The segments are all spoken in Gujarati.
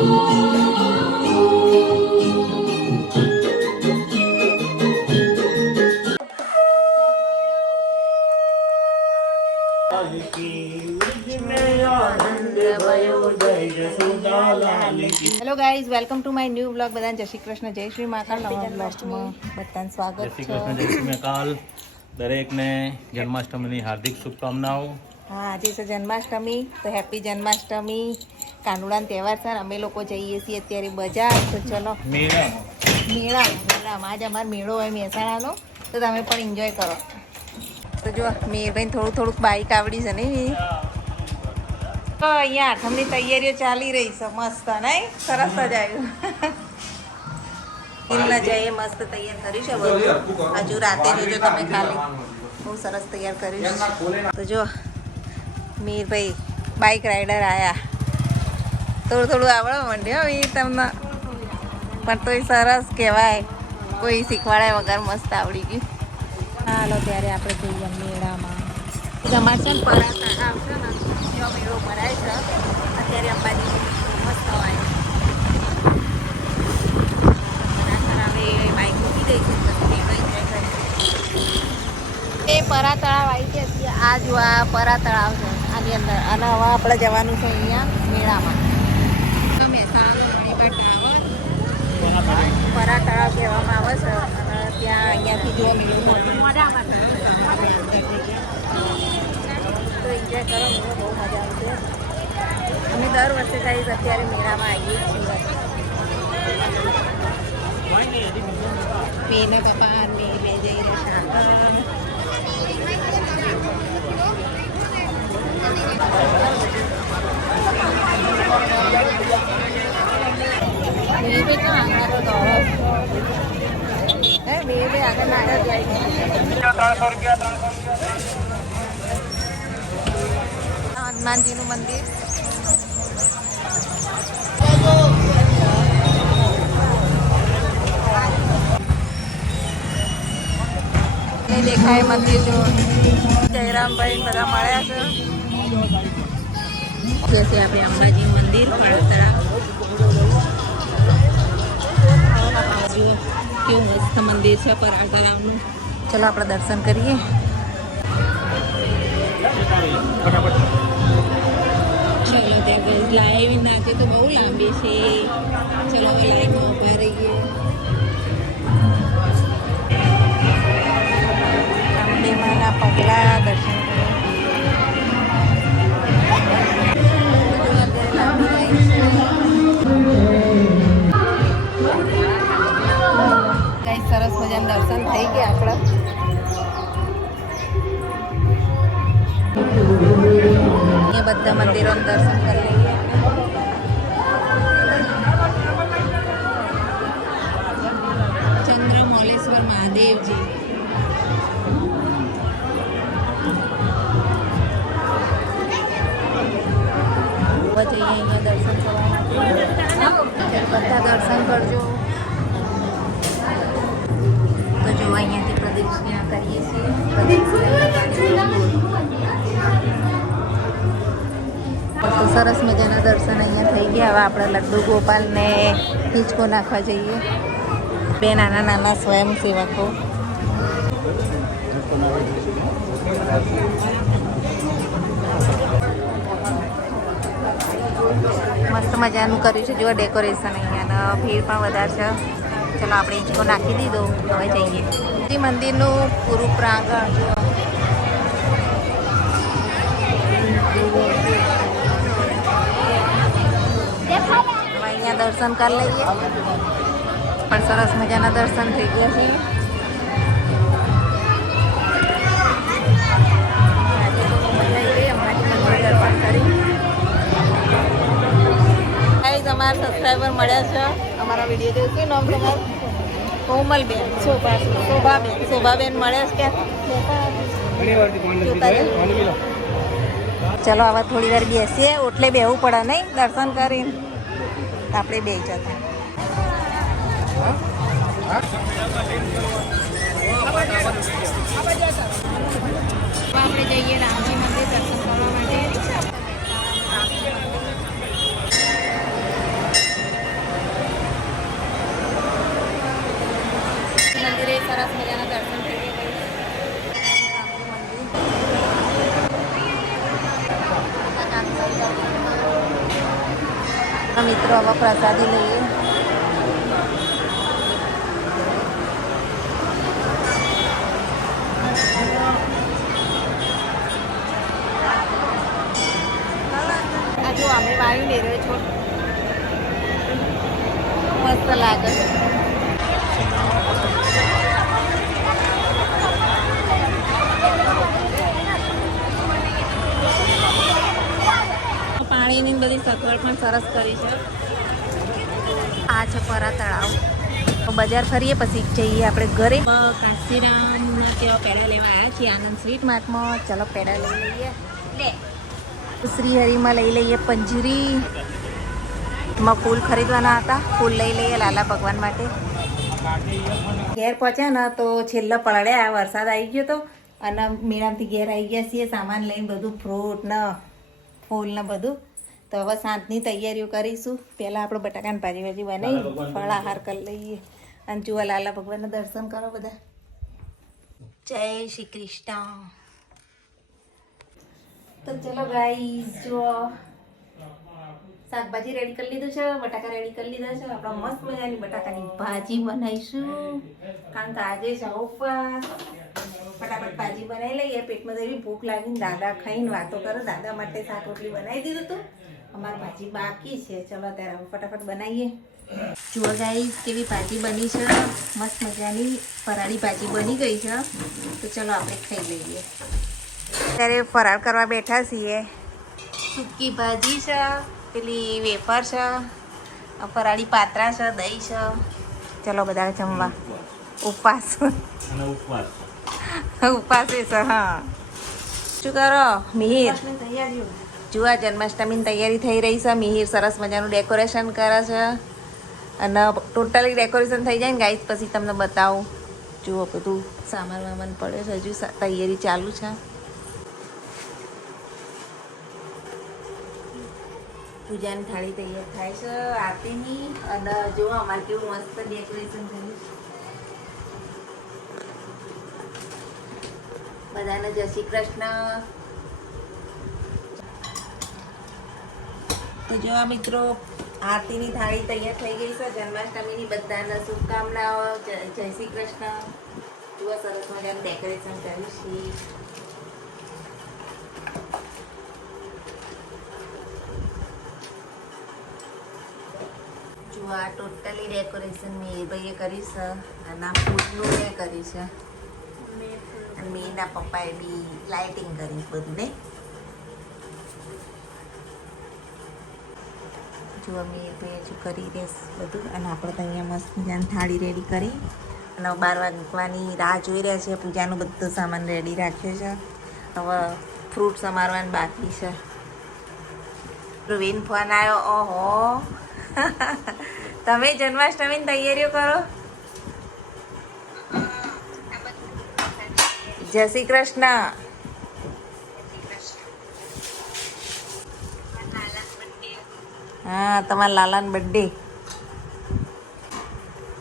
Hello guys, welcome to my new blog. બધાને જય શ્રી કૃષ્ણ, જય શ્રી મહાકાલ. નવા બ્લોગમાં બધાને સ્વાગત છે. જય શ્રી કૃષ્ણ, જય શ્રી મહાકાલ. દરેકને જન્માષ્ટમીની હાર્દિક શુભકામનાઓ. હા, આજે છે જન્માષ્ટમી, તો હેપી જન્માષ્ટમી. કાનુડાનો તહેવાર છે. અમે લોકો જઈએ છીએ અત્યારે બજાર. તો ચલો મેળામાં આજે અમારો મેળો હોય મહેસાણાનો, તો તમે પણ એન્જોય કરો. તો જો મેરભાઈ થોડુંક બાઈક આવડી છે ને. તો અહીંયા આઠમની તૈયારીઓ ચાલી રહી છે. મસ્ત નહીં? સરસ જ આવ્યું. દિલના જઈએ મસ્ત તૈયાર કર્યું છે બધું. હજુ રાતે જોજો તમે ખાલી, બહુ સરસ તૈયાર કર્યું છે. તો જો મીરભાઈ બાઈક રાઈડર આવ્યા. થોડું આવડવા માંડ્યું એ તમને, પણ તોય સરસ કહેવાય. કોઈ શીખવાડ્યા વગર મસ્ત આવડી ગયું. હાલો ત્યારે આપણે જઈએ મેળામાં. તમારે છે ને પરાતા આવશે ને, જો મેળો ભરાય છે અત્યારે અંબાજી મસ્ત હોય. હવે બાઈક મૂકી દઈ છે એ પરા તળાવ આવી છે. આ જો આ પરા તળાવ છે આની અંદર, અને હવે આપણે જવાનું છે અહીંયા મેળામાં. પરા તળાવ કહેવામાં આવે છે. અને ત્યાં અહીંયાથી જો મેળું મોટું તો એન્જોય કરો. બહુ મજા આવશે. અમે દર વર્ષે કઈ અત્યારે મેળામાં આવીએ છીએ. પેને પપ્પા ને બે જઈ રહ્યા. હનુમાનજીનું મંદિર. દેખાય મંદિર જો જયરામભાઈ બધા મળ્યા છે. આપણે અંબાજી મંદિર પાળતળા. જુઓ કેવું મસ્ત મંદિર છે પરાળ તળાવનું. ચલો આપણે દર્શન કરીએ. ચલો ત્યાં લાઈવ નાચે તો બહુ લાંબી છે. ચલો હવે લાઈવમાં ઊભા રહીએ. રામદેવના પગલા દર્શન કઈ સરસ મજાના દર્શન થઈ ગયા આપણા. એ બધા મંદિરોનું દર્શન કરી લઈએ. ચંદ્રમૌલેશ્વર મહાદેવજી. જઈએ અહીંયા દર્શન કરવા માટે. બધા દર્શન કરજો. તો જો અહીંયાથી પ્રદક્ષિણા કરીએ છીએ. તો સરસ મજાના દર્શન અહીંયા થઈ ગયા. હવે આપણે લડ્ડુ ગોપાલને હિંચકો નાખવા જઈએ. બે નાના નાના સ્વયંસેવકો. મસ્ત મજાનું કર્યું છે જો ડેકોરેશન. અહીંયા ભીડ પણ વધારે છે. ચલો આપણે હિંચકો નાખી દીધો. હવે જઈએ મંદિરનું પૂરું પ્રાંગણ. જો અહીંયા દર્શન કરી લઈએ. પણ સરસ મજાના દર્શન થઈ ગયા છે. અમારા સબસ્ક્રાઈબર મળ્યા છે. અમારા વિડીયો જોયું. શું નામ તમારું? કોમલબેન. શોભાબેન મળ્યા છે. ચલો હવે થોડી વાર બેસીએ. ઓટલે બેવું પડે નહીં દર્શન કરીને. આપણે બે જતા આપણે જઈએ રામજી મંદિર દર્શન કરવા માટે. મિત્રો હવે પ્રસાદી લઈએ. આ જો અમે વાયુ લઈ રહ્યો છો, મસ્ત લાગે. પાણીની બધી સગવડ પણ સરસ કરી છે. આ છે પરા તળાવ. બજાર ફરીએ પછી જઈએ આપણે ઘરે. કાશીરામના કેવા પેડા લેવા આવ્યા છીએ આનંદ સ્વીટ માર્ટમાં. ચલો પેડા લઈ લઈએ. શ્રીહરિમાં લઈ લઈએ પંજરી. એમાં ફૂલ ખરીદવાના હતા, ફૂલ લઈ લઈએ લાલા ભગવાન માટે. ઘેર પહોંચ્યા ને તો છેલ્લા પલળ્યા, વરસાદ આવી ગયો તો અને મેળામાંથી ઘેર આવી ગયા છીએ સામાન લઈને, બધું ફ્રૂટ ને ફૂલ ને બધું. તો હવે સાંજની તૈયારીઓ કરીશું. પહેલાં આપણે બટાકાની ભાજી ભાજી બનાવી ફળાહાર કરી લઈએ અને જુઓ લાલા ભગવાનના દર્શન કરો બધા. જય શ્રી કૃષ્ણ. તો ચલો ગાઈસ, જુઓ શાકભાજી રેડી કરી લીધું છે, બટાકા રેડી કરી લીધા છે. આપણે મસ્ત મજાની બટાકાની ભાજી બનાવીશું કારણ કે આજે છે ઉપવાસ. ફટાફટ ભાજી બનાવી લઈએ. પેટમાં તો એવી ભૂખ લાગીને દાદા ખાઈને વાતો કરે. દાદા માટે શાક રોટલી બનાવી દીધું હતું, અમારી ભાજી બાકી છે. ચલો ત્યારે હવે ફટાફટ બનાવીએ. જુઓ ગાઈસ કેવી ભાજી બની છે, મસ્ત મજાની ફરાળી ભાજી બની ગઈ છે. તો ચલો આપણે ખાઈ લઈએ. ત્યારે ફરાળ કરવા બેઠા છીએ. સૂકી ભાજી છે, પેલી વેફર છે, ફરાળી પાત્રા છે, દહીં છે. ચલો બધા જમવા. ઉપવાસ ઉપવાસ છે. હા શું કરો મિહિર? જુઓ જન્માષ્ટમીની તૈયારી થઈ રહી છે. મિહિર સરસ મજાનું ડેકોરેશન કરે છે અને ટોટલી ડેકોરેશન થઈ જાય ને ગાઈસ પછી તમને બતાવું. જુઓ બધું સામાન વામાન પડે છે, હજુ તૈયારી ચાલુ છે. પૂજાની થાળી તૈયાર થાય છે આરતીની. અને જો અમારે કેવું મસ્ત ડેકોરેશન થયું. બધાને જય શ્રી કૃષ્ણ. તો જો મિત્રો આરતીની થાળી તૈયાર થઈ ગઈ છે. જન્માષ્ટમીની બધાને શુભકામનાઓ. જય શ્રી કૃષ્ણ. જુઓ સરસ મજાનું ડેકોરેશન કર્યું છે. જો આ ટોટલી ડેકોરેશન મેરભાઈએ કરી છે અને આ ફૂલનું મેં કરી છે. મેના પપ્પાએ બી લાઇટિંગ કરી બધું ને. જો અમે હજુ કરી દઈશ બધું. અને આપણે તો અહીંયા મસ્ત મજાની થાળી રેડી કરી અને 12 વાગવાની રાહ જોઈ રહ્યા છે. પૂજાનું બધું સામાન રેડી રાખ્યો છે. હવે ફ્રૂટ સમારવાનું બાકી છે. પ્રવીણ ફોન આવ્યો. ઓહો તમે જન્માષ્ટમીની તૈયારીઓ કરો. જય શ્રી કૃષ્ણ. હા તમારા લાલાનો બર્થડે.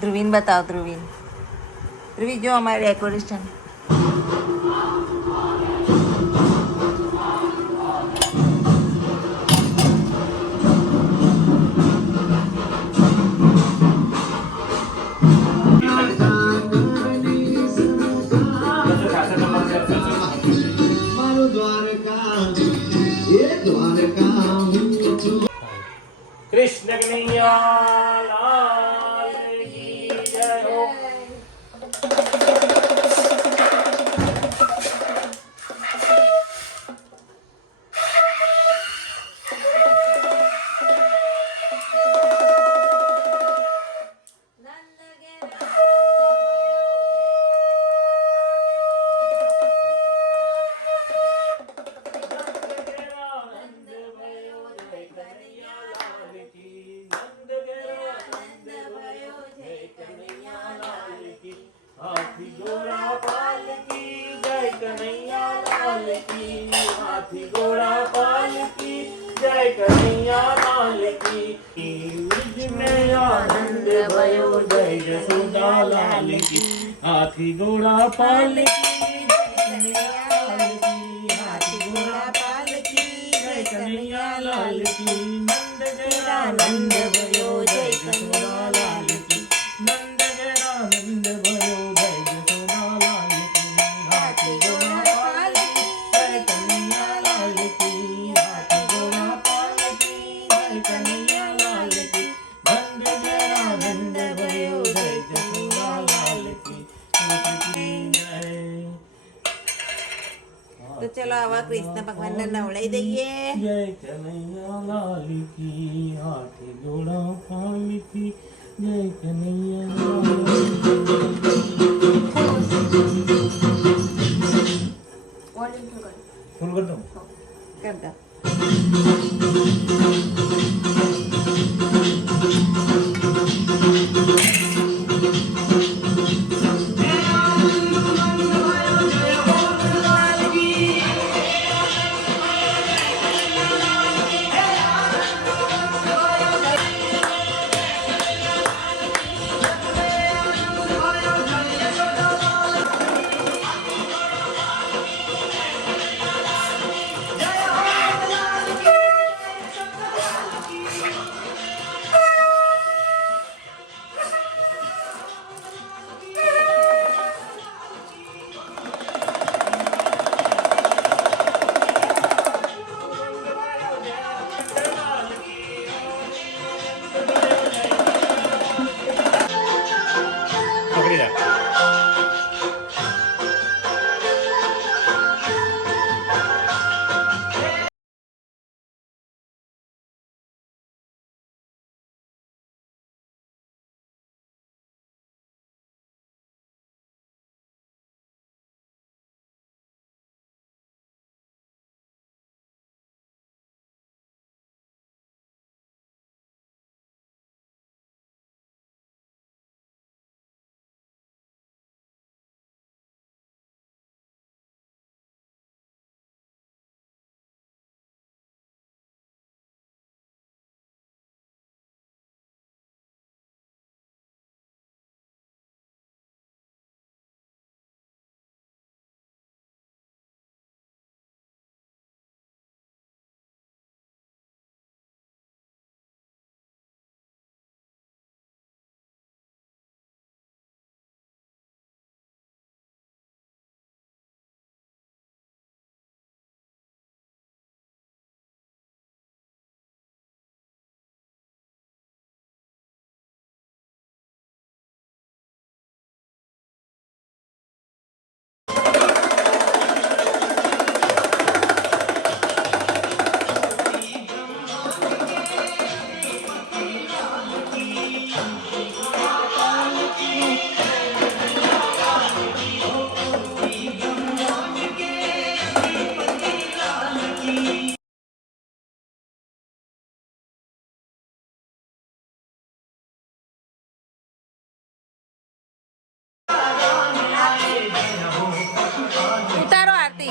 ધ્રુવીન બતાવો. ધ્રુવી જો અમારી ડેકોરેશન. कृष्ण कन्हैया लाल की जय हो. हाथी घोड़ा पाल की जय कन्हैया लाल की. हाथी घोड़ा पाल की जय कन्हैया लाल की. ब्रिज में आनंद भयो जय यशोदा लाल की. हाथी घोड़ा पाल की जय कन्हैया लाल की. हाथी घोड़ा पाल की जय कन्हैया लाल की. नंद गया आनंद भयो जय कन्हैया लाल की नंद घरा नंद भयो जय यशोदा लाल की हाथी घोड़ा पालकी जय कन्हैया लाल की हाथी घोड़ा पालकी जय कन्हैया लाल की नंद घरा नंद भयो जय यशोदा लाल की जय। तो चलो आवा कृष्ण भगवान ने नवड़ाई दईए। जय कन्हैया लाल की हाथी घोड़ा पालकी जय कन्हैया लाल फुल कर दो। कर दो। उतारो आरती।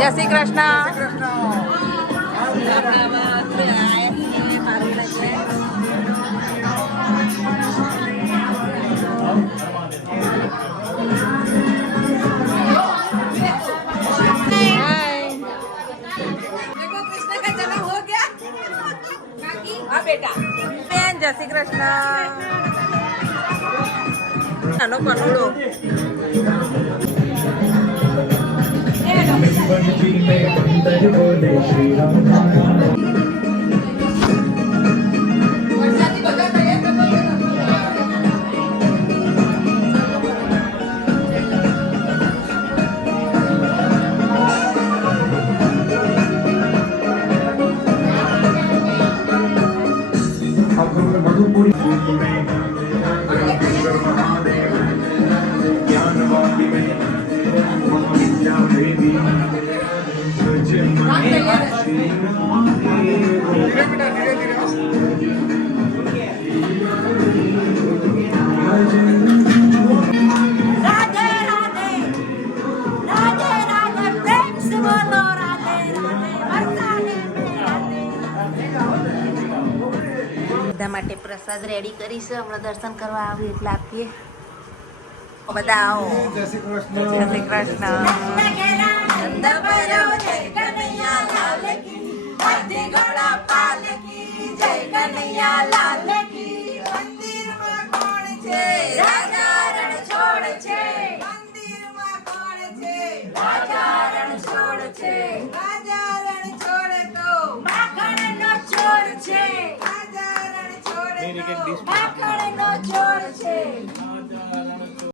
जय श्री कृष्ण। बेटा जय श्री कृष्ण। नानो कनुडो मधुपुरी ज्ञान એમના માટે પ્રસાદ રેડી કરીશું. હમણાં દર્શન કરવા આવ્યું એટલે આપીએ. બધા આવો. જય શ્રી કૃષ્ણ. જય શ્રી કૃષ્ણ. નંદ ભરો જય કનૈયા લાલ કી, હાથી ઘોડા પાલકી, જય કનૈયા લાલ કી. મંદિરમાં કોણ છે? રાજા રણ છોડ છે. મંદિરમાં કોણ છે? રાજા રણ છોડ છે. રાજા રણ છોડ તો માખણનો ચોર છે. રાજા રણ છોડ તો માખણનો ચોર છે.